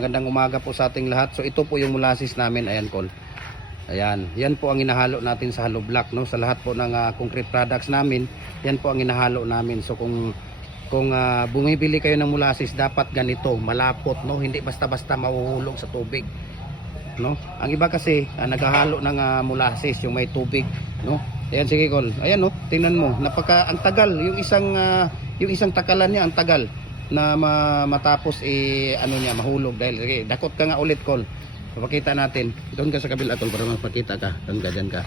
Magandang umaga po sa ating lahat. So ito po yung molasses namin, ayan Col. Ayan, yan po ang inahalo natin sa hollow block, no? Sa lahat po ng concrete products namin, yan po ang inahalo namin. So kung bumibili kayo ng molasses, dapat ganito, malapot, no? Hindi basta-basta mahuhulog sa tubig, no? Ang iba kasi naghahalo ng molasses yung may tubig, no? Ayan, sige Col. Ayan, no? Tingnan mo, ang tagal yung isang takalan niya, ang tagal na matapos ano niya mahulog dahil sige, dakot ka nga ulit Col. Papakita natin. Doon ka sa kabila Col para mapakita ka. Doon ka, dyan ka.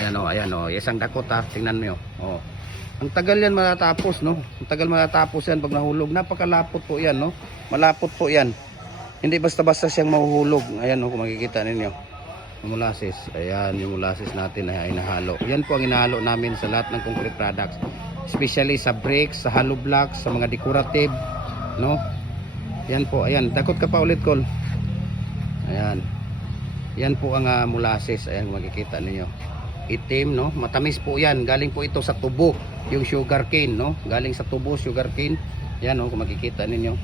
Ayan o, isang dakot ha. Tingnan mo yun. Oh. Ang tagal yan matatapos, no? Ang tagal matatapos yan pag nahulog. Napakalapot po yan, no? Malapot po yan. Hindi basta-basta siyang mahuhulog. Ayan o, kung makikita ninyo. Yung molasses. Ayan, yung molasses natin ay inahalo. Yan po ang inahalo namin sa lahat ng concrete products. Especially sa bricks, sa hollow blocks, sa mga decorative, no? Yan po, ayan, dakot ka pa ulit Col. Ayan. Yan po ang molasses, ayan makikita niyo. Itim, no? Matamis po 'yan. Galing po ito sa tubo, yung sugar cane, no? Galing sa tubo, sugar cane. Yan oh, kung makikita ninyo.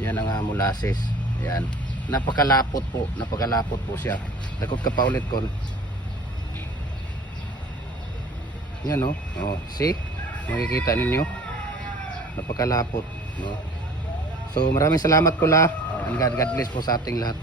Yan ang molasses. Ayan. Napakalapot po siya. Dakot ka pa ulit Col. Yan oh. Oh, see? Makikita ninyo, napakalapot, no? So maraming salamat Col, and God bless po sa ating lahat.